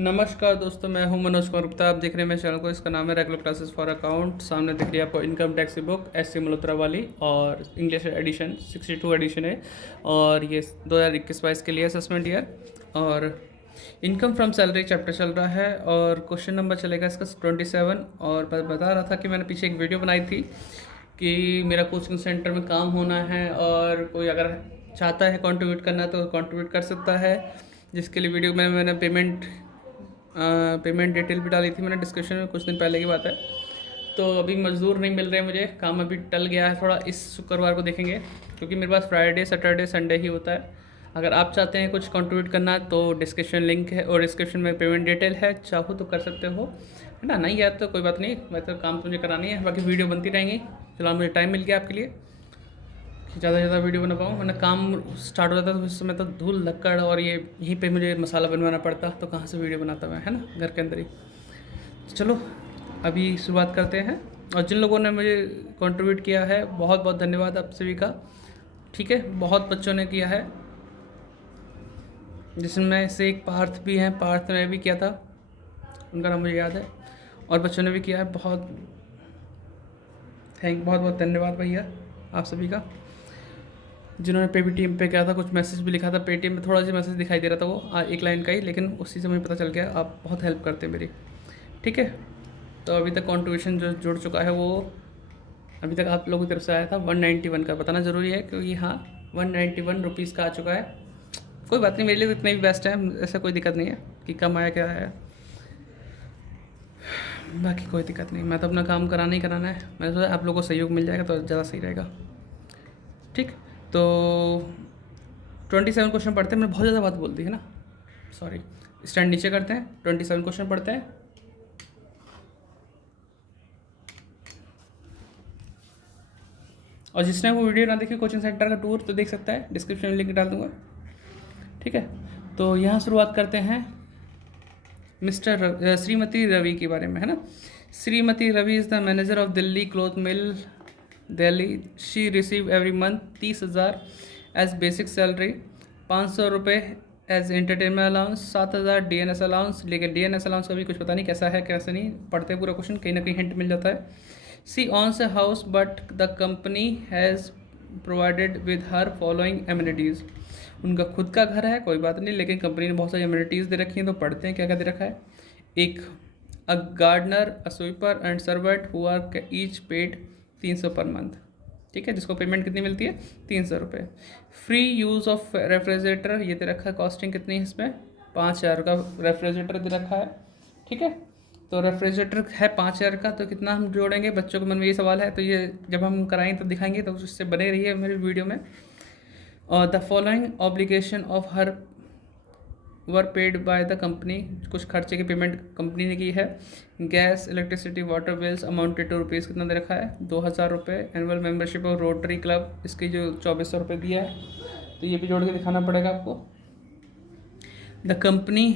नमस्कार दोस्तों, मैं हूं मनोज कुमार गुप्ता। आप देख रहे हैं मेरे चैनल को। इसका नाम है रेगुलर क्लासेस फॉर अकाउंट। सामने दिख रही है आपको इनकम टैक्स की बुक एस.सी. मल्होत्रा वाली, और इंग्लिश एडिशन 62 एडिशन है, और ये 2021-22 के लिए असेसमेंट ईयर। और इनकम फ्रॉम सैलरी चैप्टर चल रहा है, और क्वेश्चन नंबर चलेगा इसका 27। और बता रहा था कि मैंने पीछे एक वीडियो बनाई थी कि मेरा कोचिंग सेंटर में काम होना है, और कोई अगर चाहता है कंट्रीब्यूट करना तो कंट्रीब्यूट कर सकता है। जिसके लिए वीडियो में मैंने पेमेंट डिटेल भी डाली थी मैंने डिस्क्रिप्शन में, कुछ दिन पहले की बात है। तो अभी मज़दूर नहीं मिल रहे मुझे, काम अभी टल गया है थोड़ा। इस शुक्रवार को देखेंगे, क्योंकि मेरे पास फ्राइडे सैटरडे संडे ही होता है। अगर आप चाहते हैं कुछ कंट्रीब्यूट करना तो डिस्क्रिप्शन लिंक है, और डिस्क्रिप्शन में पेमेंट डिटेल है, चाहो तो कर सकते हो, है ना। नहीं है तो कोई बात नहीं, मैं तो काम तो मुझे करानी है, बाकी वीडियो बनती रहेंगी। फिलहाल मुझे टाइम मिल गया आपके लिए कि ज़्यादा से ज़्यादा वीडियो बना पाऊँ, वरना काम स्टार्ट हो जाता तो उस समय तो धूल लक्कड़, और ये यहीं पे मुझे मसाला बनवाना पड़ता, तो कहाँ से वीडियो बनाता मैं, है ना, घर के अंदर ही। चलो अभी शुरुआत करते हैं। और जिन लोगों ने मुझे कंट्रीब्यूट किया है, बहुत बहुत धन्यवाद आप सभी का। ठीक है, बहुत बच्चों ने किया है, जिसमें से एक पार्थ भी हैं। पार्थ ने भी किया था, उनका नाम मुझे याद है, और बच्चों ने भी किया है। बहुत बहुत धन्यवाद भैया आप सभी का, जिन्होंने पेटीएम पे किया था। कुछ मैसेज भी लिखा था पेटीएम में, थोड़ा सा मैसेज दिखाई दे रहा था वो एक लाइन का ही, लेकिन उसी से मुझे पता चल गया। आप बहुत हेल्प करते हैं मेरी। ठीक है, तो अभी तक कॉन्ट्रीब्यूशन जो जुड़ चुका है वो अभी तक आप लोगों की तरफ से आया था 191 का। बताना ज़रूरी है, क्योंकि हाँ 191 रुपीज़ का आ चुका है। कोई बात नहीं, मेरे लिए इतना भी बेस्ट है, ऐसा कोई दिक्कत नहीं है कि कम आया क्या है। बाकी कोई दिक्कत नहीं, मैं तो अपना काम कराना ही कराना है। मैंने सोचा आप लोगों को सहयोग मिल जाएगा तो ज़्यादा सही रहेगा। ठीक, तो 27 क्वेश्चन पढ़ते हैं। मैंने बहुत ज़्यादा बात बोल दी है ना, सॉरी। स्टैंड नीचे करते हैं, 27 क्वेश्चन पढ़ते हैं। और जिसने वो वीडियो ना देखी कोचिंग सेंटर का टूर, तो देख सकता है, डिस्क्रिप्शन में लिंक डाल दूंगा। ठीक है, तो यहाँ शुरुआत करते हैं श्रीमती रवि के बारे में, है ना। Shrimati Ravi is the manager of Delhi cloth mill Delhi. She receive every month 30,000 as basic salary, 500 रुपये as entertainment allowance, 7,000 DNS allowance. लेकिन DNS अलाउंस का भी कुछ पता नहीं कैसा है कैसे नहीं, पढ़ते पूरा क्वेश्चन, कहीं ना कहीं हिंट मिल जाता है। She owns a house but the company has provided with her following amenities. उनका खुद का घर है, कोई बात नहीं, लेकिन कंपनी ने बहुत सारी एमिनिटीज़ दे रखी हैं। तो पढ़ते हैं क्या क्या दे रखा है। एक, a gardener, a sweeper and servant who are each paid 300 per month. ठीक है, जिसको पेमेंट कितनी मिलती है, 300 रुपये। फ्री यूज़ ऑफ रेफ्रिजरेटर, ये दे रखा है। कॉस्टिंग कितनी है इसमें, 5,000 का रेफ्रिजरेटर दे रखा है। ठीक है, तो रेफ्रिजरेटर है 5,000 का, तो कितना हम जोड़ेंगे, बच्चों के मन में ये सवाल है। तो ये जब हम कराएंगे तो दिखाएंगे, तो उससे बने रहिए मेरी वीडियो में। और the following obligation of her were paid by the company, कुछ खर्चे की पेमेंट कंपनी ने की है। Gas, electricity, water bills amounted to rupees, कितना दे रखा है, 2,000 रुपये। Annual membership of Rotary club, इसकी जो 2,400 रुपये दिया है, तो ये भी जोड़ के दिखाना पड़ेगा आपको। The company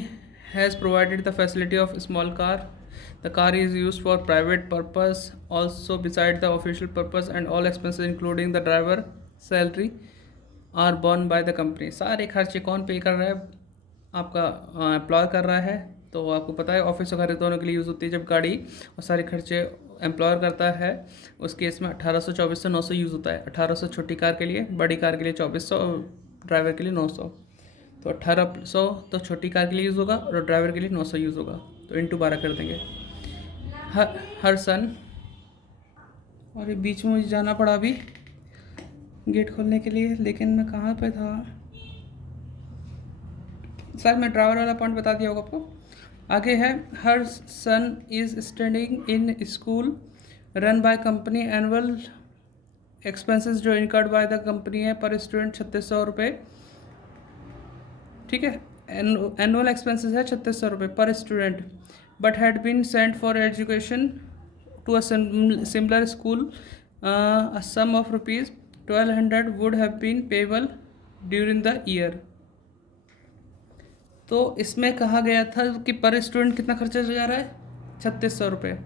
has provided the facility of small car, the car is use for private purpose also beside the official purpose, and all expenses including the driver salary are borne by the company. सारे खर्चे कौन पे कर रहा है, आपका employ कर रहा है। तो आपको पता है ऑफिस और घर दोनों के लिए यूज़ होती है जब गाड़ी, और सारे खर्चे एम्प्लॉयर करता है। उस केस में 1,800, 2,400, 900 यूज़ होता है। 1,800 छोटी कार के लिए, बड़ी कार के लिए 2,400, और ड्राइवर के लिए 900। तो 1,800 तो छोटी कार के लिए यूज़ होगा, और ड्राइवर के लिए 900 यूज़ होगा, तो इंटू 12 कर देंगे। हर सन, और ये बीच में मुझे जाना पड़ा अभी गेट खोलने के लिए, लेकिन मैं कहाँ पे था, शायद मैं ड्राइवर वाला पॉइंट बता दिया होगा आपको। आगे है, her son is studying in school run by company, annual expenses जो इनकर्ड बाय द कंपनी है पर स्टूडेंट 3,600 रुपये। ठीक है, एनुअल एक्सपेंसेस है 3,600 रुपये per student, but had been sent for education to a similar school, a sum of rupees 1,200 would have been payable during the year. तो इसमें कहा गया था कि पर स्टूडेंट कितना खर्चा जा रहा है, 3,600 रुपये।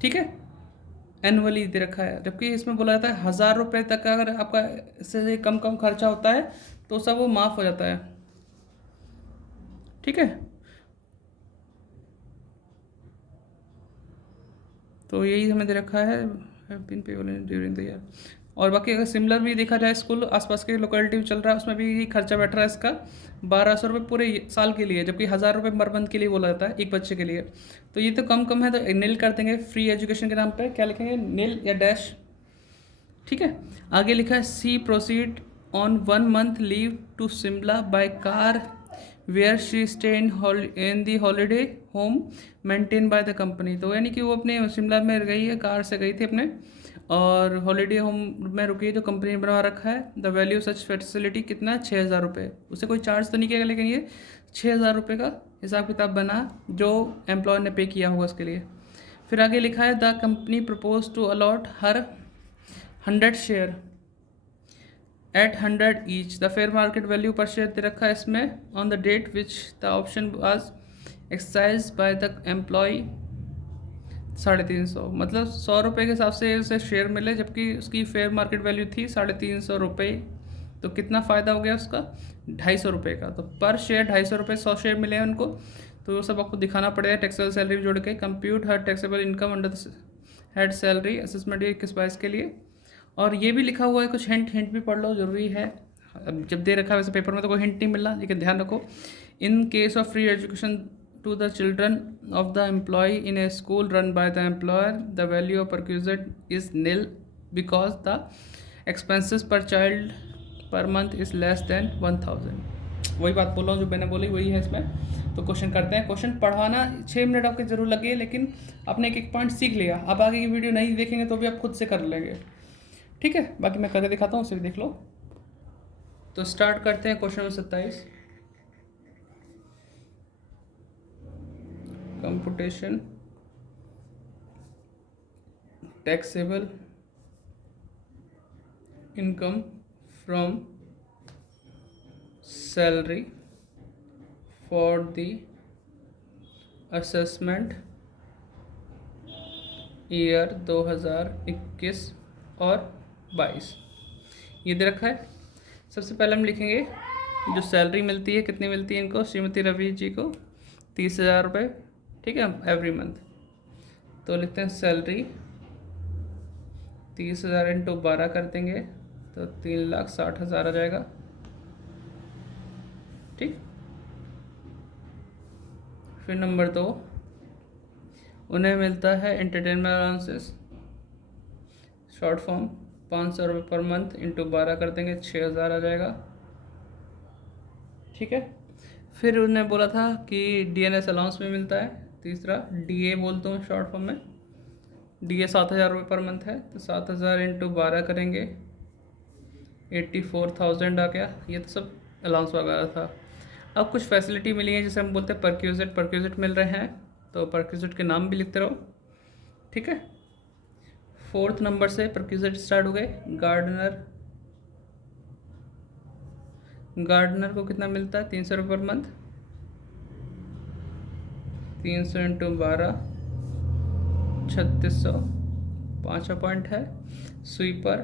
ठीक है, एनुअली दे रखा है, जबकि इसमें बोला जाता है 1,000 रुपये तक का अगर आपका इससे कम खर्चा होता है तो सब वो माफ़ हो जाता है। ठीक है, तो यही हमें दे रखा है ड्यूरिंग द ईयर। और बाकी अगर सिमिलर भी देखा जाए, स्कूल आसपास के लोकेलिटी में चल रहा है, उसमें भी खर्चा बैठ रहा है इसका 1200 रुपये पूरे साल के लिए, जबकि 1000 रुपये पर मंथ के लिए बोला जाता है एक बच्चे के लिए। तो ये तो कम है, तो नील कर देंगे फ्री एजुकेशन के नाम पे। क्या लिखेंगे, नील या डैश, ठीक है। आगे लिखा है she proceed on 1 month leave to Shimla by car where she stay in the holiday home maintain by the company. तो यानी कि वो अपने शिमला में गई है, कार से गई थी अपने, और हॉलीडे होम में रुकी है जो कंपनी ने बनवा रखा है। द वैल्यू सच फैसिलिटी कितना, 6000 रुपये। उसे कोई चार्ज तो नहीं किया, लेकिन ये 6000 रुपये का हिसाब किताब बना जो एम्प्लॉयर ने पे किया होगा उसके लिए। फिर आगे लिखा है the company propose to allot her 100 share at 100 each. The fair market value per share दे रखा है इसमें on the date which the option was exercise by the employee 350। मतलब 100 रुपये के हिसाब से उसे शेयर मिले, जबकि उसकी फेयर मार्केट वैल्यू थी 350 रुपये। तो कितना फ़ायदा हो गया उसका, 250 रुपये का। तो पर शेयर 250 रुपये, 100 शेयर मिले हैं उनको। तो वो सब आपको दिखाना पड़ेगा टैक्सेबल सैलरी जोड़ के। Compute her taxable income under the head salary assessment 21-22 के लिए। और ये भी लिखा हुआ है कुछ हिंट भी पढ़ लो, ज़रूरी है। अब जब दे रखा है वैसे पेपर में तो कोई हिंट नहीं मिल रहा, लेकिन ध्यान रखो, in case of free education to the children of the employee in a school run by the employer, the value of perquisite is nil because the expenses per child per month is less than 1000। वही बात बोल रहा हूँ जो मैंने बोली, वही है इसमें। तो क्वेश्चन करते हैं। क्वेश्चन पढ़ाना 6 मिनट आपके जरूर लगे, लेकिन आपने एक पॉइंट सीख लिया। अब आगे की वीडियो नहीं देखेंगे तो भी आप खुद से कर लेंगे, ठीक है। बाकी मैं करके दिखाता हूँ, उसे भी देख लो। तो स्टार्ट करते हैं question number 27। Computation taxable income from salary for the assessment year 2021 और 22 ये दे रखा है। सबसे पहले हम लिखेंगे जो सैलरी मिलती है, कितनी मिलती है इनको, श्रीमती रवि जी को 30,000 रुपये, ठीक है, एवरी मंथ। तो लिखते हैं सैलरी 30,000 इंटू 12 कर देंगे तो 3,60,000 आ जाएगा, ठीक। फिर नंबर 2, उन्हें मिलता है एंटरटेनमेंट अलाउंसेस शॉर्ट फॉर्म 500 रुपये पर मंथ इंटू 12 कर देंगे, 6,000 आ जाएगा, ठीक है। फिर उन्होंने बोला था कि डीएनएस अलाउंस में मिलता है। तीसरा डीए बोलता हूँ शॉर्ट फॉर्म में, डीए 7,000 रुपये पर मंथ है, तो 7,000 इंटू 12 करेंगे 84,000 आ गया। ये तो सब अलाउंस वगैरह था। अब कुछ फैसिलिटी मिली है जिसे हम बोलते हैं परक्यूजिट मिल रहे हैं, तो परक्यूजिट के नाम भी लिखते रहो, ठीक है। 4th नंबर से परक्यूजिट स्टार्ट हो गए। गार्डनर को कितना मिलता है, 300 रुपये पर मंथ, 300 इंटू 12 3600, 5वां पॉइंट है। स्वीपर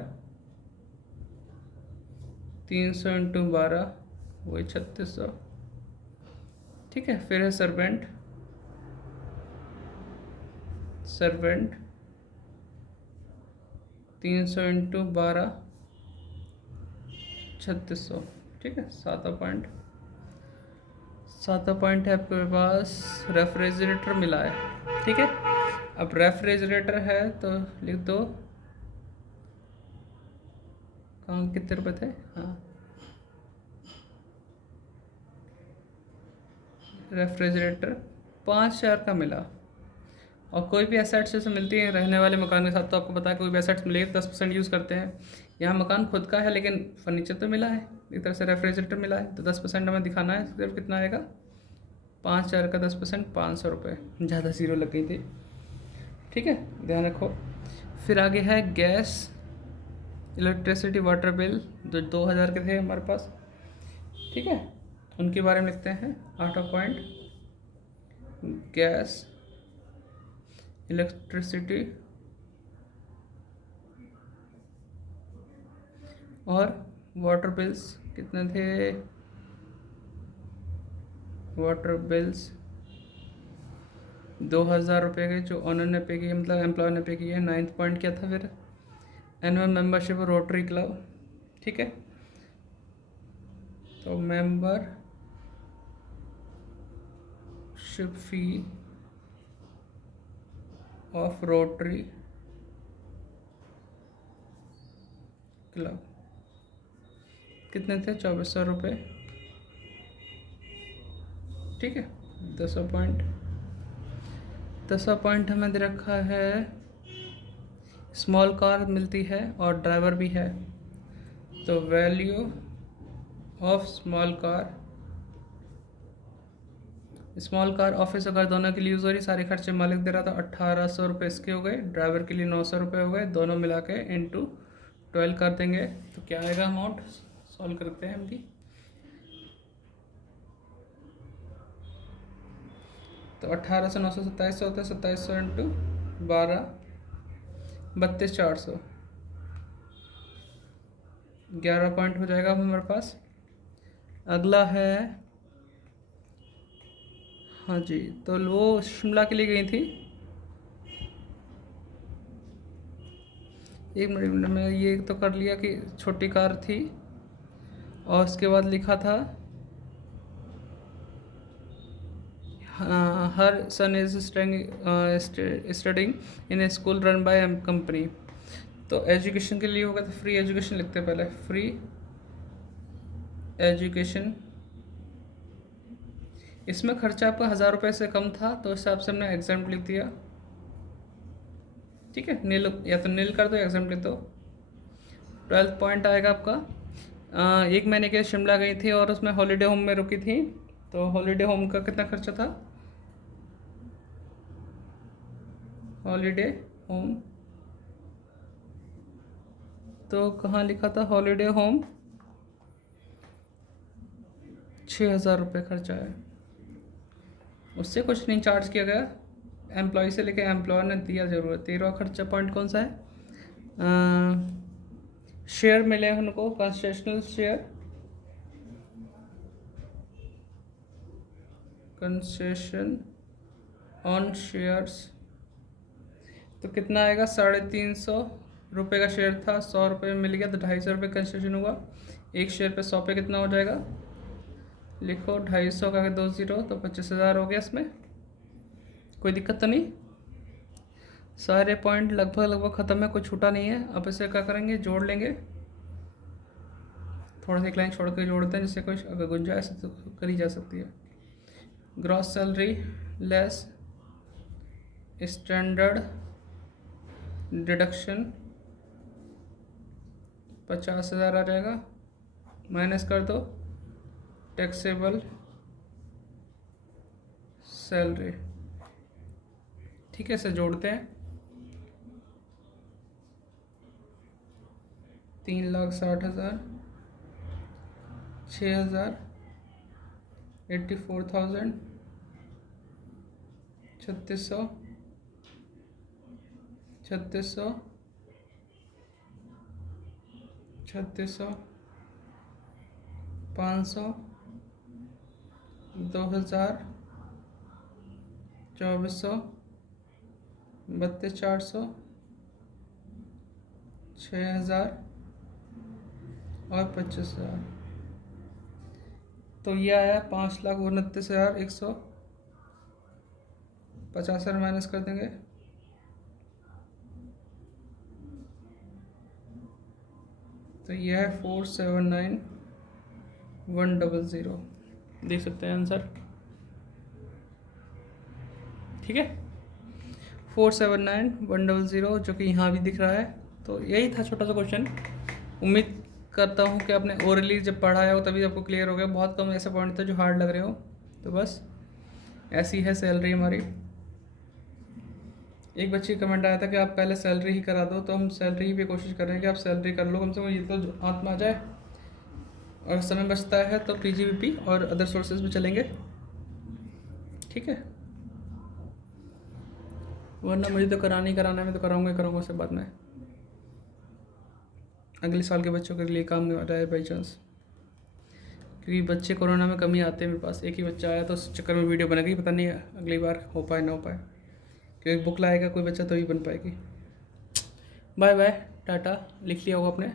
300 इंटू 12 वही 3600, ठीक है। फिर है सर्वेंट 300 इंटू 12 3600, ठीक है। 7वां पॉइंट है आपके पास रेफ्रिजरेटर मिला है, ठीक है। अब रेफ्रिजरेटर है तो लिख दो, कहाँ कितने रुपए थे, हाँ, रेफ्रिजरेटर 5,000 का मिला। और कोई भी एसेट्स जैसे मिलती है रहने वाले मकान के साथ, तो आपको पता है कोई भी एसेट्स मिले 10% यूज़ करते हैं। यहाँ मकान खुद का है लेकिन फर्नीचर तो मिला है, एक तरह से रेफ्रिजरेटर मिला है, तो 10% हमें दिखाना है। सिर्फ कितना आएगा, 5,000 का 10% 500 रुपये, ज़्यादा जीरो लग गई थी, ठीक है, ध्यान रखो। फिर आगे है गैस इलेक्ट्रिसिटी वाटर बिल जो 2,000 के थे हमारे पास, ठीक है, उनके बारे में लिखते हैं। 8वां पॉइंट गैस इलेक्ट्रिसिटी और वाटर बिल्स कितने थे, वाटर बिल्स ₹2000 के जो ऑनर ने पे किए, मतलब एम्प्लॉय ने पे किए। 9th पॉइंट क्या था फिर? एनुअल मेंबरशिप रोटरी क्लब, ठीक है। तो membership fee of Rotary club कितने थे? 2400 ठीक है। 10 पॉइंट हमें दे रखा है। स्मॉल कार मिलती है और ड्राइवर भी है, तो value of small car office अगर दोनों के लिए यूज़ हो रही, सारे खर्चे मालिक दे रहा था, 1800 इसके हो गए, ड्राइवर के लिए 900 हो गए, दोनों मिला के इंटू 12 कर देंगे तो क्या आएगा अमाउंट? सॉल्व करते हैं हम भी। तो 1800 900 2700 होता है, 2700 इंटू 12 32,400, 11 पॉइंट हो जाएगा हमारे पास। अगला है, हाँ जी, तो वो शिमला के लिए गई थी। एक मिनट में ये तो कर लिया कि छोटी कार थी, और उसके बाद लिखा था her son is studying in a school run by company. तो एजुकेशन के लिए होगा तो फ्री एजुकेशन लिखते हैं पहले, फ्री एजुकेशन। इसमें खर्चा आपका 1000 से कम था, तो इस हिसाब से हमने एग्जाम्प्ट लिख दिया, ठीक है। नील या तो नील कर दो, एग्जाम्प्ट लिख दो। 12th पॉइंट आएगा आपका, 1 महीने के शिमला गई थी और उसमें हॉलीडे होम में रुकी थी, तो हॉलीडे होम का कितना खर्चा था? हॉलीडे होम तो कहाँ लिखा था? हॉलीडे होम 6000 खर्चा है, उससे कुछ नहीं चार्ज किया गया, एम्प्लॉय से लेके एम्प्लॉयर ने दिया जरूर। 13वां खर्चा पॉइंट कौन सा है? शेयर मिले उनको, concessional share, concession on shares, तो कितना आएगा? 350 का शेयर था, 100 में मिल गया तो 250 कंसेशन हुआ। एक शेयर पे 100 कितना हो जाएगा? लिखो 250 का 2 0 तो 25,000 हो गया। इसमें कोई दिक्कत तो नहीं? सारे पॉइंट लगभग ख़त्म है, कोई छूटा नहीं है। अब इसे क्या करेंगे? जोड़ लेंगे, थोड़ा सा एक लाइन छोड़ कर जोड़ते हैं, जिससे कोई अगर गुंजाइश तो करी जा सकती है। Gross salary less standard deduction 50,000 आ जाएगा, माइनस कर दो टैक्सेबल सैलरी, ठीक है। इसे जोड़ते हैं, 3,60,000, 6,000, 84,000, 3600, 3600, 500, 2,000, 2,400, 32,400, 6,000 और 25,000, तो ये आया 5,29,150 माइनस कर देंगे, तो यह है 479,100, देख सकते हैं आंसर, ठीक है। 479,100 जो कि यहाँ भी दिख रहा है। तो यही था छोटा सा क्वेश्चन। उम्मीद करता हूँ कि आपने ओरली जब पढ़ाया हो तभी आपको क्लियर हो गया। बहुत कम ऐसे पॉइंट थे जो हार्ड लग रहे हो, तो बस ऐसी है सैलरी हमारी। एक बच्ची कमेंट आया था कि आप पहले सैलरी ही करा दो, तो हम सैलरी ही पे कोशिश कर रहे हैं कि आप सैलरी कर लो, कम से कम ये तो हाथ में आ जाए, और समय बचता है तो पीजीवीपी और अदर सोर्सेज में चलेंगे, ठीक है। वरना मुझे तो कराना है, मैं तो कराऊंगा उससे बाद में, अगले साल के बच्चों के लिए काम आ रहा है बाई चांस। क्योंकि बच्चे कोरोना में कम ही आते हैं मेरे पास। एक ही बच्चा आया तो उस चक्कर में वीडियो बन गई, पता नहीं अगली बार हो पाए ना हो पाए, क्योंकि बुक लाएगा कोई बच्चा तभी बन पाएगी। बाय बाय, टाटा। लिख लिया होगा आपने।